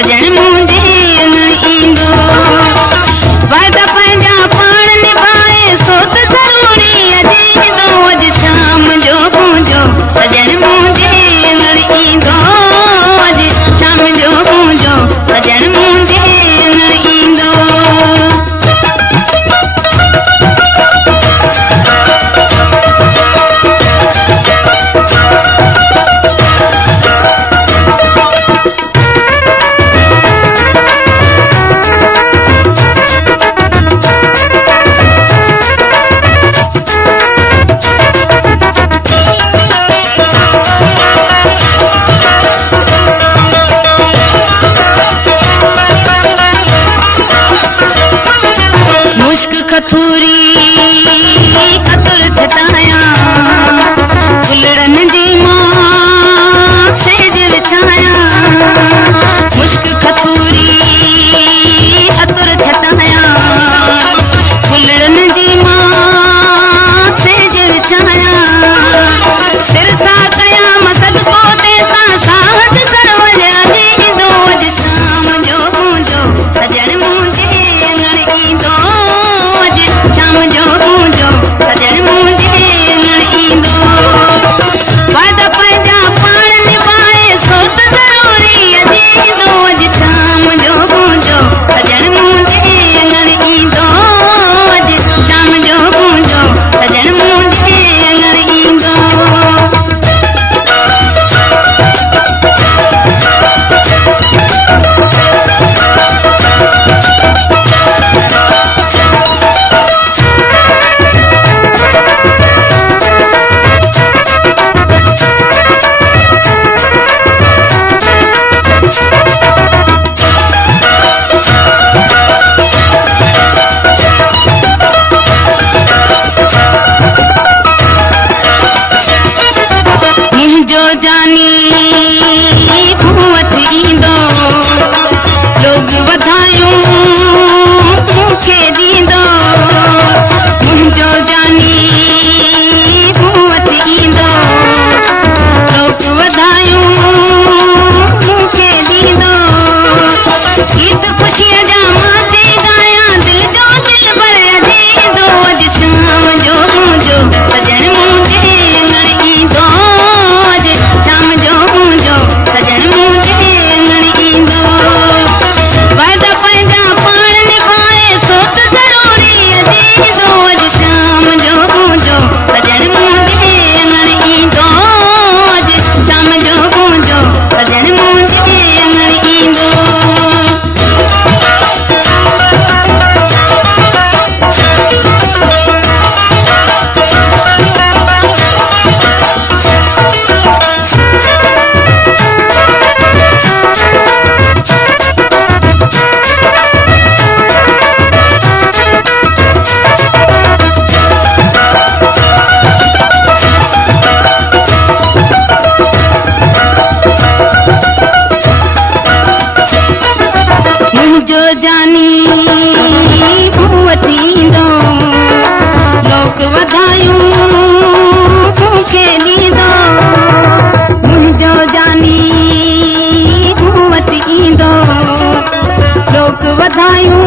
सजन मुझे ईंदो। वादा पंहिंजा पाण निभाए सो त ज़रूरी अजींदो। अॼु शाम जो मुंहिंजो सजन मुझे ईंदो। अॼु शाम जो मुंहिंजो सजन मुझे ईंदो। कथूरी कतुर छटाया फुलड़न जी मां सेज विछाया। मुश्क खथूरी कतुर छटाया फुलड़न जी मां सेज विछाया। सिरसा कया मसदको ते ता साथ सरवल अजींदो। अॼु शाम जो मुंहिंजो सजन मुझे ईंदो। शाम जो मुंहिंजो सजन मुझे ईंदो। वादा पंहिंजा पाण निभाए सो त ज़रूरी अजींदो। अॼु शाम जो मुंहिंजो सजन मुझे ईंदो। अॼु शाम जो मुंहिंजो सजन मुझे ईंदो। मुंहिंजो जानी वठी ईंदो। लोग वधायूं मूंखे ॾींदो। मुंहिंजो जानी वठी ईंदो। लोग वधायूं मूंखे ॾींदो। गीत ख़ुशीअ जा मां थी ॻायां दिल जो दिल भर अजींदो। अॼु शाम जो मुंहिंजो सजन मुझे ईंदो। अॼु शाम जो मुंहिंजो सजन मुझे ईंदो। वादा पंहिंजा पाण निभाए सो त ज़रूरी अजींदो। अॼु शाम जो मुंहिंजो सजन मुझे ईंदो। अॼु शाम जो मुंहिंजो सजन मुझे ईंदो। मुंहिंजो जानी वठी ईंदो। लोक वधायूं मूंखे ॾींदो। मुंहिंजो जानी वठी ईंदो। लोक वधायूं